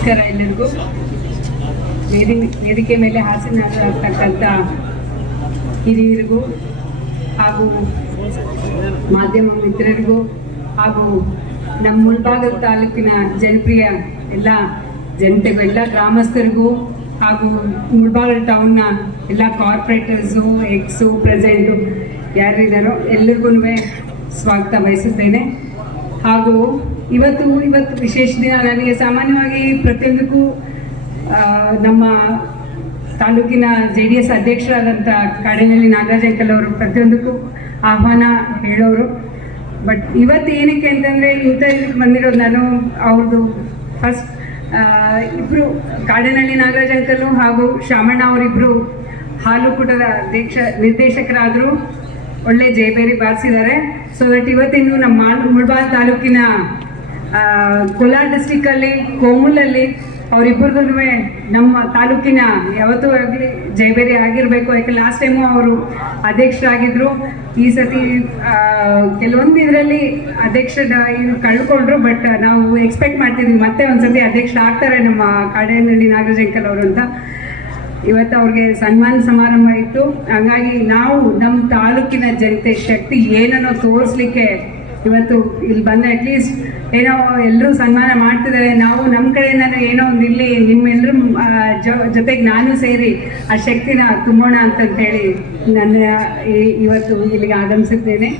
ನಮಸ್ಕಾರ ಎಲ್ಲರಿಗೂ. ವೇದಿ, ವೇದಿಕೆ ಮೇಲೆ ಹಾಸನಾಗ್ತಕ್ಕಂಥ ಹಿರಿಯರಿಗೂ ಹಾಗೂ ಮಾಧ್ಯಮ ಮಿತ್ರರಿಗೂ ಹಾಗೂ ನಮ್ಮ ಮುಳಬಾಗದ ತಾಲೂಕಿನ ಜನಪ್ರಿಯ ಎಲ್ಲ ಜನತೆಗೂ, ಎಲ್ಲ ಗ್ರಾಮಸ್ಥರಿಗೂ ಹಾಗೂ ಮುಳ್ಬಾಗಲ್ ಟೌನ್ನ ಎಲ್ಲ ಕಾರ್ಪೊರೇಟರ್ಸು ಎಕ್ಸು ಪ್ರೆಸೆಂಟು ಯಾರಿದ್ದಾರೋ ಎಲ್ಲರಿಗೂ ಸ್ವಾಗತ ಬಯಸುತ್ತೇನೆ. ಹಾಗೂ ಇವತ್ತು ಇವತ್ತು ವಿಶೇಷ ದಿನ ನನಗೆ ಸಾಮಾನ್ಯವಾಗಿ ಪ್ರತಿಯೊಂದಕ್ಕೂ ನಮ್ಮ ತಾಲೂಕಿನ ಜೆ ಡಿ ಎಸ್ ಅಧ್ಯಕ್ಷರಾದಂಥ ಕಾಡಿನಲ್ಲಿ ನಾಗರಾಜ್ ಅಂಕಲ್ ಅವರು ಪ್ರತಿಯೊಂದಕ್ಕೂ ಆಹ್ವಾನ ಹೇಳೋರು. ಬಟ್ ಇವತ್ತು ಏನಕ್ಕೆ ಅಂತಂದರೆ ಇದಕ್ಕೆ ಬಂದಿರೋದು ನಾನು ಅವ್ರದ್ದು ಫಸ್ಟ್ ಇಬ್ಬರು ಕಾಡಿನಲ್ಲಿ ನಾಗರಾಜ್ ಅಂಕಲು ಹಾಗೂ ಶಾಮಣ್ಣ ಅವರಿಬ್ಬರು ಹಾಲು ಕೂಟದ ಅಧ್ಯಕ್ಷ ನಿರ್ದೇಶಕರಾದರು. ಒಳ್ಳೆ ಜಯಬೇರಿ ಬಾರಿಸಿದ್ದಾರೆ. ಸೊ ದಟ್ ಇವತ್ತಿನ್ನು ನಮ್ಮ ಮುಳ್ಬಾಲ್ ತಾಲೂಕಿನ ಕೋಲಾರ ಡಿಸ್ಟಿಕ್ಕಲ್ಲಿ ಕೋಮುಲಲ್ಲಿ ಅವರಿಬ್ಬರಿಗೂ ನಮ್ಮ ತಾಲೂಕಿನ ಯಾವತ್ತೂ ಆಗಲಿ ಜಯಬೇರಿ ಆಗಿರಬೇಕು. ಯಾಕೆ ಲಾಸ್ಟ್ ಟೈಮು ಅವರು ಅಧ್ಯಕ್ಷರಾಗಿದ್ದರು ಈ ಸತಿ ಕೆಲವೊಂದು ಇದರಲ್ಲಿ ಅಧ್ಯಕ್ಷ ಕಳ್ಕೊಂಡ್ರು ಬಟ್ ನಾವು ಎಕ್ಸ್ಪೆಕ್ಟ್ ಮಾಡ್ತಿದ್ವಿ. ಮತ್ತೆ ಒಂದ್ಸತಿ ಅಧ್ಯಕ್ಷರಾಗ್ತಾರೆ ನಮ್ಮ ಕಾಡೇನಹಳ್ಳಿ ನಾಗರಾಜ್ ಅಂಕಲ್ ಅವರು ಅಂತ. ಇವತ್ತು ಅವ್ರಿಗೆ ಸನ್ಮಾನ ಸಮಾರಂಭ ಇತ್ತು. ಹಾಗಾಗಿ ನಾವು ನಮ್ಮ ತಾಲೂಕಿನ ಜನತೆ ಶಕ್ತಿ ಏನನ್ನೋ ತೋರಿಸ್ಲಿಕ್ಕೆ ಇವತ್ತು ಇಲ್ಲಿ ಬಂದ ಅಟ್ಲೀಸ್ಟ್ ಏನೋ ಎಲ್ಲರೂ ಸನ್ಮಾನ ಮಾಡ್ತಿದ್ದಾರೆ. ನಾವು ನಮ್ಮ ಕಡೆಯಿಂದ ಏನೋ ಒಂದು ಇಲ್ಲಿ ನಿಮ್ಮೆಲ್ಲರೂ ಜೊತೆಗೆ ನಾನು ಸೇರಿ ಆ ಶಕ್ತಿನ ತುಂಬೋಣ ಅಂತಂತೇಳಿ ನನ್ನ ಈ- ಇವತ್ತು ಇಲ್ಲಿಗೆ ಆಗಮಿಸುತ್ತೇನೆ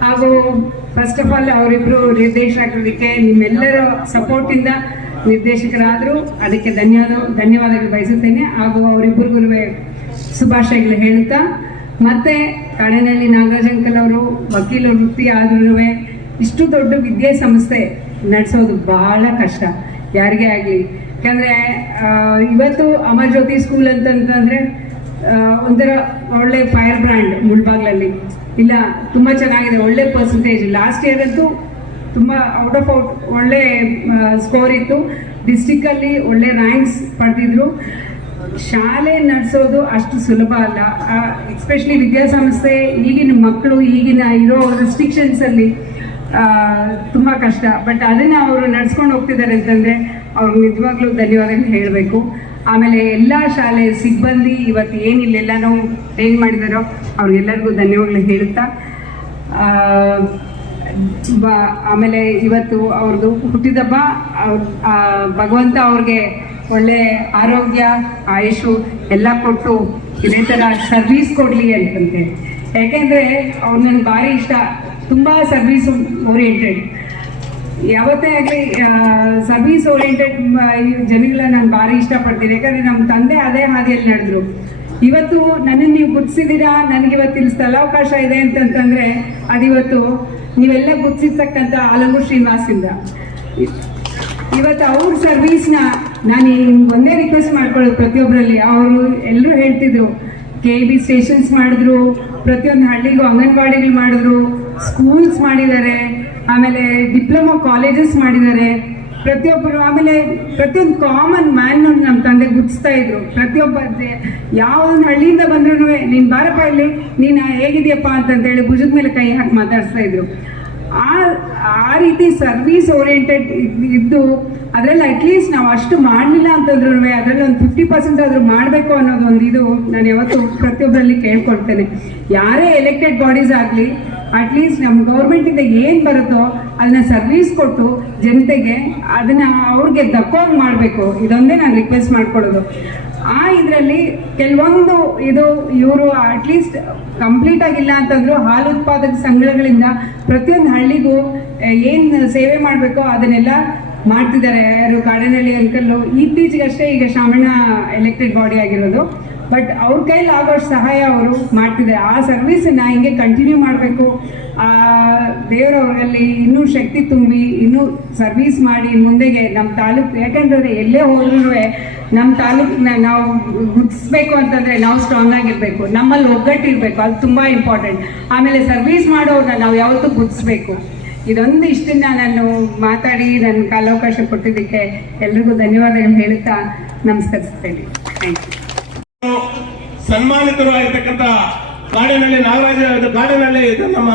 ಹಾಗೂ ಫಸ್ಟ್ ಆಫ್ ಆಲ್ ಅವರಿಬ್ರು ನಿರ್ದೇಶಕರಿಗೆ ನಿಮ್ಮೆಲ್ಲರ ಸಪೋರ್ಟಿಂದ ನಿರ್ದೇಶಕರಾದರು ಅದಕ್ಕೆ ಧನ್ಯವಾದ, ಧನ್ಯವಾದಗಳು ಬಯಸುತ್ತೇನೆ. ಹಾಗೂ ಅವರಿಬ್ಬರಿಗೂ ಶುಭಾಶಯಗಳು ಹೇಳುತ್ತಾ, ಮತ್ತೆ ಕಾಡಿನಲ್ಲಿ ನಾಗರಾಜ್ ಅಂಕಲ್ ಅವರು, ವಕೀಲ ವೃತ್ತಿ ಆದ್ರೂ ಇಷ್ಟು ದೊಡ್ಡ ವಿದ್ಯಾಸಂಸ್ಥೆ ನಡೆಸೋದು ಬಹಳ ಕಷ್ಟ. ಯಾರಿಗೇ ಆಗಲಿ. ಯಾಕಂದರೆ ಇವತ್ತು ಅಮರ್ ಜ್ಯೋತಿ ಸ್ಕೂಲ್ ಅಂತಂತಂದರೆ ಒಂಥರ ಒಳ್ಳೆ ಫೈರ್ ಬ್ರ್ಯಾಂಡ್ ಮುಳ್ಬಾಗ್ಲಲ್ಲಿ. ಇಲ್ಲ, ತುಂಬ ಚೆನ್ನಾಗಿದೆ, ಒಳ್ಳೆ ಪರ್ಸೆಂಟೇಜ್ ಲಾಸ್ಟ್ ಇಯರ್ ಅಂತೂ ತುಂಬ ಔಟ್ ಆಫ್ ಔಟ್ ಒಳ್ಳೆ ಸ್ಕೋರ್ ಇತ್ತು. ಡಿಸ್ಟಿಕ್ಕಲ್ಲಿ ಒಳ್ಳೆ ರ್ಯಾಂಕ್ಸ್ ಪಡೆದಿದ್ರು. ಶಾಲೆ ನಡೆಸೋದು ಅಷ್ಟು ಸುಲಭ ಅಲ್ಲ. ಎಸ್ಪೆಷಲಿ ವಿದ್ಯಾಸಂಸ್ಥೆ ಈಗಿನ ಮಕ್ಕಳು ಈಗಿನ ಇರೋ ರೆಸ್ಟ್ರಿಕ್ಷನ್ಸಲ್ಲಿ ತುಂಬ ಕಷ್ಟ. ಬಟ್ ಅದನ್ನು ಅವರು ನಡ್ಸ್ಕೊಂಡು ಹೋಗ್ತಿದ್ದಾರೆ ಅಂತಂದರೆ ಅವ್ರಿಗೆ ನಿಜವಾಗ್ಲೂ ಧನ್ಯವಾದ ಹೇಳಬೇಕು. ಆಮೇಲೆ ಎಲ್ಲ ಶಾಲೆ ಸಿಬ್ಬಂದಿ ಇವತ್ತು ಏನಿಲ್ಲೆಲ್ಲನೂ ಏನು ಮಾಡಿದಾರೋ ಅವ್ರಿಗೆಲ್ಲರಿಗೂ ಧನ್ಯವಾದಗಳು ಹೇಳುತ್ತಾ. ಆ, ಬ ಆಮೇಲೆ ಇವತ್ತು ಅವ್ರದ್ದು ಹುಟ್ಟಿದಬ್ಬ, ಅವ್ರ ಭಗವಂತ ಅವ್ರಿಗೆ ಒಳ್ಳೆ ಆರೋಗ್ಯ, ಆಯುಷು ಎಲ್ಲ ಕೊಟ್ಟು ಇದೇ ಥರ ಸರ್ವೀಸ್ ಕೊಡಲಿ ಅಂತಂತೆ. ಯಾಕೆಂದರೆ ಅವ್ರು ನನಗೆ ಭಾರಿ ಇಷ್ಟ. ತುಂಬ ಸರ್ವಿಸ್ ಓರಿಯೆಂಟೆಡ್ ಯಾವತ್ತೇ ಆಗಲಿ ಸರ್ವಿಸ್ ಓರಿಯೆಂಟೆಡ್ ಜನಗಳನ್ನ ನಾನು ಭಾರಿ ಇಷ್ಟಪಡ್ತೀನಿ. ಯಾಕಂದರೆ ನಮ್ಮ ತಂದೆ ಅದೇ ಹಾದಿಯಲ್ಲಿ ನಡೆದ್ರು. ಇವತ್ತು ನನ್ನನ್ನು ನೀವು ಗುರ್ತಿಸಿದ್ದೀರಾ? ನನಗೆ ಇವತ್ತು ಇಲ್ಲಿ ಸ್ಥಳಾವಕಾಶ ಇದೆ ಅಂತಂತಂದರೆ, ಅದಿವತ್ತು ನೀವೆಲ್ಲ ಗುರ್ತಿರ್ತಕ್ಕಂಥ ಆಲಂಗೂರು ಶ್ರೀನಿವಾಸಿಂದ. ಇವತ್ತು ಅವ್ರ ಸರ್ವೀಸ್ನ ನಾನು ಒಂದೇ ರಿಕ್ವೆಸ್ಟ್ ಮಾಡ್ಕೊಳ್ಳೋದು ಪ್ರತಿಯೊಬ್ಬರಲ್ಲಿ. ಅವರು ಎಲ್ಲರೂ ಹೇಳ್ತಿದ್ರು ಕೆ ಬಿ ಸ್ಟೇಷನ್ಸ್ ಮಾಡಿದ್ರು, ಪ್ರತಿಯೊಂದು ಹಳ್ಳಿಗೂ ಅಂಗನವಾಡಿಗಳು ಮಾಡಿದ್ರು ಸ್ಕೂಲ್ಸ್ ಮಾಡಿದ್ದಾರೆ, ಆಮೇಲೆ ಡಿಪ್ಲೊಮಾ ಕಾಲೇಜಸ್ ಮಾಡಿದ್ದಾರೆ. ಪ್ರತಿಯೊಬ್ಬರು ಆಮೇಲೆ ಪ್ರತಿಯೊಂದು ಕಾಮನ್ ಮ್ಯಾನ್ ನಮ್ಮ ತಂದೆ ಗುರ್ತಿಸ್ತಾ ಇದ್ರು. ಪ್ರತಿಯೊಬ್ಬ ಯಾವೊಂದು ಹಳ್ಳಿಯಿಂದ ಬಂದ್ರೂ ನೀನು ಬಾರಪ್ಪ ಇಲ್ಲಿ, ನೀನು ಹೇಗಿದೆಯಪ್ಪ ಅಂತಂತೇಳಿ ಭುಜದ ಮೇಲೆ ಕೈ ಹಾಕಿ ಮಾತಾಡಿಸ್ತಾ ಇದ್ರು. ಆ ಆ ರೀತಿ ಸರ್ವಿಸ್ ಓರಿಯೆಂಟೆಡ್ ಇದ್ದು, ಅದರಲ್ಲಿ ಅಟ್ಲೀಸ್ಟ್ ನಾವು ಅಷ್ಟು ಮಾಡಲಿಲ್ಲ ಅಂತಂದ್ರೂ ಅದರಲ್ಲಿ ಒಂದು ಫಿಫ್ಟಿ ಪರ್ಸೆಂಟ್ ಆದರೂ ಮಾಡಬೇಕು ಅನ್ನೋದು ಒಂದು ಇದು ನಾನು ಯಾವತ್ತು ಪ್ರತಿಯೊಬ್ಬರಲ್ಲಿ ಕೇಳ್ಕೊಳ್ತೇನೆ. ಯಾರೇ ಎಲೆಕ್ಟೆಡ್ ಬಾಡೀಸ್ ಆಗಲಿ ಅಟ್ಲೀಸ್ಟ್ ನಮ್ಮ ಗೌರ್ಮೆಂಟಿಂದ ಏನು ಬರುತ್ತೋ ಅದನ್ನ ಸರ್ವಿಸ್ ಕೊಟ್ಟು ಜನತೆಗೆ ಅದನ್ನ ಅವ್ರಿಗೆ ದಕ್ಕೋಂಗ್ ಮಾಡಬೇಕು. ಇದೊಂದೇ ನಾನು ರಿಕ್ವೆಸ್ಟ್ ಮಾಡ್ಕೊಳ್ಳೋದು ಆ ಇದರಲ್ಲಿ ಕೆಲವೊಂದು ಇದು ಇವರು ಅಟ್ಲೀಸ್ಟ್ ಕಂಪ್ಲೀಟ್ ಆಗಿಲ್ಲ ಅಂತಂದ್ರು ಹಾಲು ಉತ್ಪಾದಕ ಸಂಘಗಳಿಂದ ಪ್ರತಿಯೊಂದು ಹಳ್ಳಿಗೂ ಏನು ಸೇವೆ ಮಾಡಬೇಕೋ ಅದನ್ನೆಲ್ಲ ಮಾಡ್ತಿದ್ದಾರೆ. ಯಾರು ಕಾಡನಹಳ್ಳಿ ಅಂಕಲ್ಲು ಇತ್ತೀಚೆಗಷ್ಟೇ ಈಗ ಶಾಮಣ್ಣ ಎಲೆಕ್ಟೆಡ್ ಬಾಡಿ ಆಗಿರೋದು. ಬಟ್ ಅವ್ರ ಕೈಲಿ ಆಗೋಷ್ಟು ಸಹಾಯ ಅವರು ಮಾಡ್ತಿದ್ದಾರೆ ಆ ಸರ್ವಿಸನ್ನ ಹಿಂಗೆ ಕಂಟಿನ್ಯೂ ಮಾಡಬೇಕು. ಆ, ದೇವರವರಲ್ಲಿ ಇನ್ನೂ ಶಕ್ತಿ ತುಂಬಿ, ಇನ್ನೂ ಸರ್ವಿಸ್ ಮಾಡಿ ಮುಂದೆಗೆ ನಮ್ಮ ತಾಲೂಕು, ಯಾಕಂತಂದರೆ ಎಲ್ಲೇ ಹೋದ್ರೂ ನಮ್ಮ ತಾಲೂಕನ್ನ ನಾವು ಗುರ್ತಿಸ್ಬೇಕು ಅಂತಂದರೆ ನಾವು ಸ್ಟ್ರಾಂಗ್ ಆಗಿರಬೇಕು. ನಮ್ಮಲ್ಲಿ ಒಗ್ಗಟ್ಟಿರಬೇಕು ಅದು ತುಂಬ ಇಂಪಾರ್ಟೆಂಟ್ ಆಮೇಲೆ ಸರ್ವಿಸ್ ಮಾಡೋರನ್ನ ನಾವು ಯಾವತ್ತೂ ಗುರ್ತಿಸ್ಬೇಕು ಇದೊಂದು ಇಷ್ಟನ್ನ ನಾನು ಮಾತಾಡಿ ನನ್ನ ಕಾಲಾವಕಾಶ ಕೊಟ್ಟಿದ್ದಕ್ಕೆ ಎಲ್ರಿಗೂ ಧನ್ಯವಾದಗಳು ಹೇಳುತ್ತಾ ನಮಸ್ಕರಿಸ್ತೇನೆ. ಥ್ಯಾಂಕ್ ಯು ಸನ್ಮಾನಿತರು ಆಗಿರ್ತಕ್ಕಂಥ ಕಾಡಿನಲ್ಲಿ ನಾಗರಾಜ ಕಾಡಿನಲ್ಲಿ ನಮ್ಮ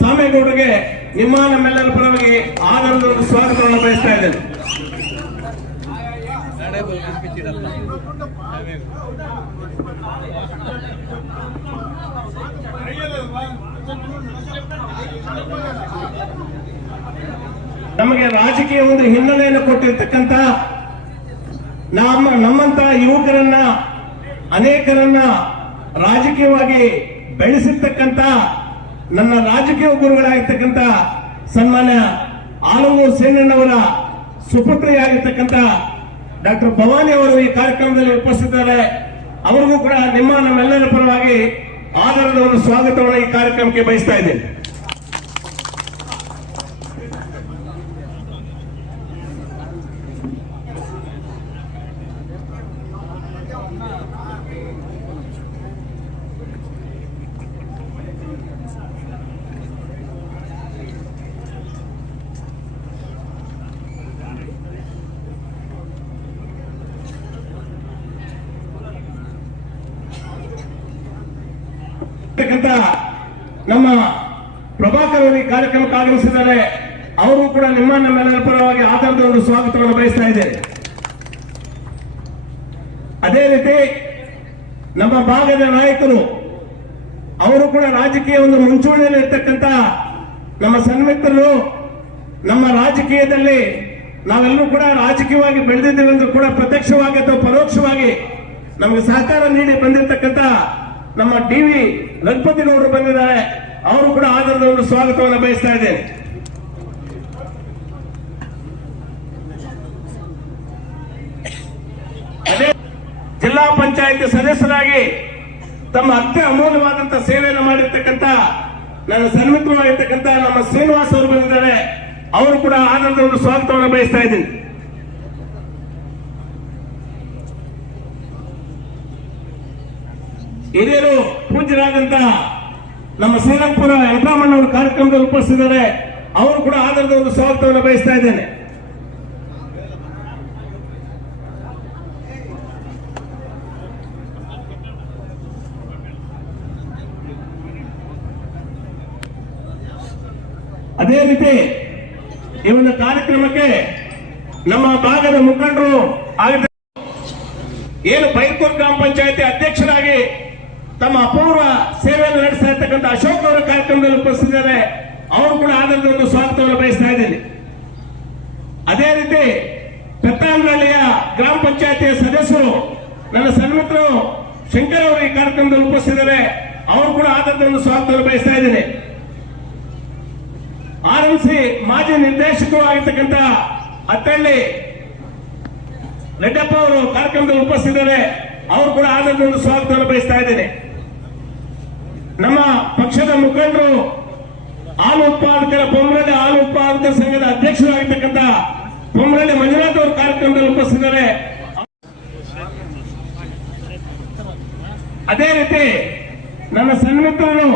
ಸಾಮೇಗೌಡರಿಗೆ ನಿಮ್ಮ ನಮ್ಮೆಲ್ಲರ ಪರವಾಗಿ ಆಧಾರದ ಸ್ವಾಗತವನ್ನು ಬಯಸ್ತಾ ಇದ್ದೇನೆ. ನಮಗೆ ರಾಜಕೀಯ ಒಂದು ಹಿನ್ನೆಲೆಯನ್ನು ಕೊಟ್ಟಿರ್ತಕ್ಕಂಥ ನಮ್ಮ ನಮ್ಮಂತ ಯುವಕರನ್ನ ಅನೇಕರನ್ನ ರಾಜಕೀಯವಾಗಿ ಬೆಳೆಸಿರ್ತಕ್ಕಂಥ, ನನ್ನ ರಾಜಕೀಯ ಗುರುಗಳಾಗಿರ್ತಕ್ಕಂಥ, ಸನ್ಮಾನ್ಯ ಆಲೂರು ಸೇನಣ್ಣವರ ಸುಪುತ್ರಿಯಾಗಿರ್ತಕ್ಕಂಥ ಡಾಕ್ಟರ್ ಭವಾನಿ ಅವರು ಈ ಕಾರ್ಯಕ್ರಮದಲ್ಲಿ ಉಪಸ್ಥಿತರಿದ್ದಾರೆ. ಅವರಿಗೂ ಕೂಡ ನಿಮ್ಮ ನಮ್ಮೆಲ್ಲರ ಪರವಾಗಿ ಒಂದು ಸ್ವಾಗತವನ್ನು ಈ ಕಾರ್ಯಕ್ರಮಕ್ಕೆ ಬಯಸ್ತಾ ಇದ್ದೇನೆ ಇರ್ತಕ್ಕಂಥ ನಮ್ಮ ಪ್ರಭಾಕರ್ ಅವರು ಈ ಕಾರ್ಯಕ್ರಮಕ್ಕೆ ಆಗಮಿಸಿದ್ದಾರೆ. ಅವರು ಕೂಡ ನಿಮ್ಮ ನಮ್ಮೆಲ್ಲರ ಪರವಾಗಿ ಆಧಾರದ ಒಂದು ಸ್ವಾಗತವನ್ನು ಬಯಸ್ತಾ ಇದ್ದೇನೆ. ಅದೇ ರೀತಿ ನಮ್ಮ ಭಾಗದ ನಾಯಕರು, ಅವರು ಕೂಡ ರಾಜಕೀಯ ಒಂದು ಮುಂಚೂಣಿಯಲ್ಲಿ ಇರ್ತಕ್ಕಂಥ ನಮ್ಮ ಸನ್ಮಿತ್ರರು, ನಮ್ಮ ರಾಜಕೀಯದಲ್ಲಿ ನಾವೆಲ್ಲರೂ ಕೂಡ ರಾಜಕೀಯವಾಗಿ ಬೆಳೆದಿದ್ದೇವೆ ಎಂದು ಕೂಡ ಪ್ರತ್ಯಕ್ಷವಾಗಿ ಅಥವಾ ಪರೋಕ್ಷವಾಗಿ ನಮಗೆ ಸಹಕಾರ ನೀಡಿ ಬಂದಿರತಕ್ಕಂಥ ನಮ್ಮ ಟಿವಿ ವಿ ರಘುಪತಿಗೌಡರು ಬಂದಿದ್ದಾರೆ. ಅವರು ಕೂಡ ಆಧಾರದ ಒಂದು ಸ್ವಾಗತವನ್ನು ಬಯಸ್ತಾ ಇದ್ದೇನೆ. ಜಿಲ್ಲಾ ಪಂಚಾಯತ್ ಸದಸ್ಯರಾಗಿ ತಮ್ಮ ಅತ್ಯ ಅಮೂಲ್ಯವಾದಂತಹ ಸೇವೆಯನ್ನು ಮಾಡಿರ್ತಕ್ಕಂಥ ನನ್ನ ಸನ್ಮಿತ್ರವಾಗಿರ್ತಕ್ಕಂತ ನಮ್ಮ ಶ್ರೀನಿವಾಸ್ ಅವರು ಬಂದಿದ್ದಾರೆ. ಅವರು ಕೂಡ ಆನಂದ ಒಂದು ಸ್ವಾಗತವನ್ನು ಬಯಸ್ತಾ ಇದ್ದೀನಿ. ಹಿರಿಯರು ಪೂಜ್ಯರಾದಂತಹ ನಮ್ಮ ಶ್ರೀರಂಗಪುರ ವೆಂಕಟರಮಣ್ಣವರು ಕಾರ್ಯಕ್ರಮದಲ್ಲಿ ಉಪಸ್ಥಿತಿದ್ದಾರೆ. ಅವರು ಕೂಡ ಆಧಾರದ ಒಂದು ಸ್ವಾಗತವನ್ನು ಬಯಸ್ತಾ ಇದ್ದೇನೆ. ಅದೇ ರೀತಿ ಈ ಒಂದು ಕಾರ್ಯಕ್ರಮಕ್ಕೆ ನಮ್ಮ ಭಾಗದ ಮುಖಂಡರು ಆಗಿದ್ದ ಏನು ಬೈರ್ಕೂರ್ ಗ್ರಾಮ ಪಂಚಾಯತಿ ಅಧ್ಯಕ್ಷರಾಗಿ ತಮ್ಮ ಅಪೂರ್ವ ಸೇವೆಯನ್ನು ನಡೆಸ್ತಾ ಇರ್ತಕ್ಕಂಥ ಅಶೋಕ್ ಅವರ ಕಾರ್ಯಕ್ರಮದಲ್ಲಿ ಉಪಸ್ಥಿತಿದ್ದಾರೆ. ಅವರು ಕೂಡ ಆನಂದ ಒಂದು ಸ್ವಾಗತವನ್ನು ಬಯಸ್ತಾ ಇದ್ದೀನಿ. ಅದೇ ರೀತಿ ಪೆತ್ತಾಂಗಳ್ಳಿಯ ಗ್ರಾಮ ಪಂಚಾಯತಿಯ ಸದಸ್ಯರು, ನನ್ನ ಸನ್ಮಿತ್ರರು ಶಂಕರ್ ಅವರು ಈ ಕಾರ್ಯಕ್ರಮದಲ್ಲಿ ಉಪಸ್ಥಿತಿದ್ದಾರೆ. ಅವರು ಕೂಡ ಆದಂತಹ ಒಂದು ಸ್ವಾಗತವನ್ನು ಬಯಸ್ತಾ ಇದ್ದೀನಿ. ಆರ್ ಎಂ ಸಿ ಮಾಜಿ ನಿರ್ದೇಶಕರು ಆಗಿರ್ತಕ್ಕಂಥ ಅತ್ತಳ್ಳಿ ರೆಡ್ಡಪ್ಪ ಅವರು ಕಾರ್ಯಕ್ರಮದಲ್ಲಿ ಉಪಸ್ಥಿತಿದ್ದಾರೆ. ಅವರು ಕೂಡ ಆನಂದ ಒಂದು ಸ್ವಾಗತವನ್ನು ಬಯಸ್ತಾ ಇದ್ದೇನೆ. ನಮ್ಮ ಪಕ್ಷದ ಮುಖಂಡರು ಹಾಲು ಉತ್ಪಾದಕರ ಪೊಮ್ರಳ್ಳಿ ಹಾಲು ಉತ್ಪಾದಕ ಸಂಘದ ಅಧ್ಯಕ್ಷರಾಗಿರ್ತಕ್ಕಂಥ ಪೊಮ್ರಳ್ಳಿ ಮಂಜುನಾಥ್ ಅವರು ಕಾರ್ಯಕ್ರಮದಲ್ಲಿ ಉಪಸ್ಥಿತರೆ ಅದೇ ರೀತಿ ನನ್ನ ಸನ್ಮಿತ್ರರು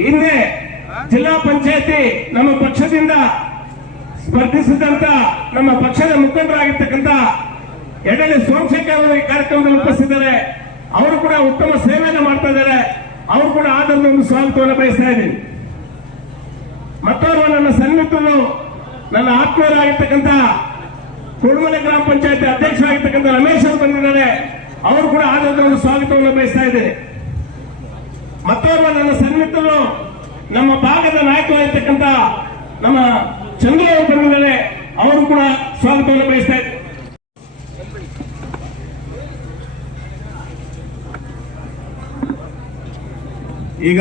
ಹಿಂದೆ ಜಿಲ್ಲಾ ಪಂಚಾಯತಿ ನಮ್ಮ ಪಕ್ಷದಿಂದ ಸ್ಪರ್ಧಿಸಿದಂತ ನಮ್ಮ ಪಕ್ಷದ ಮುಖಂಡರಾಗಿರ್ತಕ್ಕಂಥ ಎಡಲಿ ಸೋಮಶೇಖರ್ ಕಾರ್ಯಕ್ರಮದಲ್ಲಿ ಉಪಸ್ಥಿತಿದ್ದಾರೆ ಅವರು ಕೂಡ ಉತ್ತಮ ಸೇವೆಯನ್ನು ಮಾಡ್ತಾ ಇದ್ದಾರೆ. ಅವರು ಕೂಡ ಆದರದ ಒಂದು ಸ್ವಾಗತವನ್ನು ಬಯಸ್ತಾ ಇದ್ದೀನಿ. ಮತ್ತೋರ್ವ ನನ್ನ ಸನ್ಮಿತ್ರರು ನನ್ನ ಆತ್ಮೀಯರಾಗಿರ್ತಕ್ಕಂಥ ಕುಡುಮನೆ ಗ್ರಾಮ ಪಂಚಾಯತಿ ಅಧ್ಯಕ್ಷರಾಗಿರ್ತಕ್ಕಂಥ ರಮೇಶ್ ಅವರು ಬಂದಿದ್ದಾರೆ. ಅವರು ಕೂಡ ಆದರದ ಒಂದು ಸ್ವಾಗತವನ್ನು ಬಯಸ್ತಾ ಇದ್ದೇನೆ. ಮತ್ತೋರ್ವ ನನ್ನ ಸನ್ನಿಹಿತರು ನಮ್ಮ ಭಾಗದ ನಾಯಕರಾಗಿರ್ತಕ್ಕಂಥ ನಮ್ಮ ಚಂದ್ರ ಅವರು ಬಂದಿದ್ದಾರೆ. ಅವರು ಕೂಡ ಸ್ವಾಗತವನ್ನು ಬಯಸ್ತಾ ಇದ್ದಾರೆ ಈಗ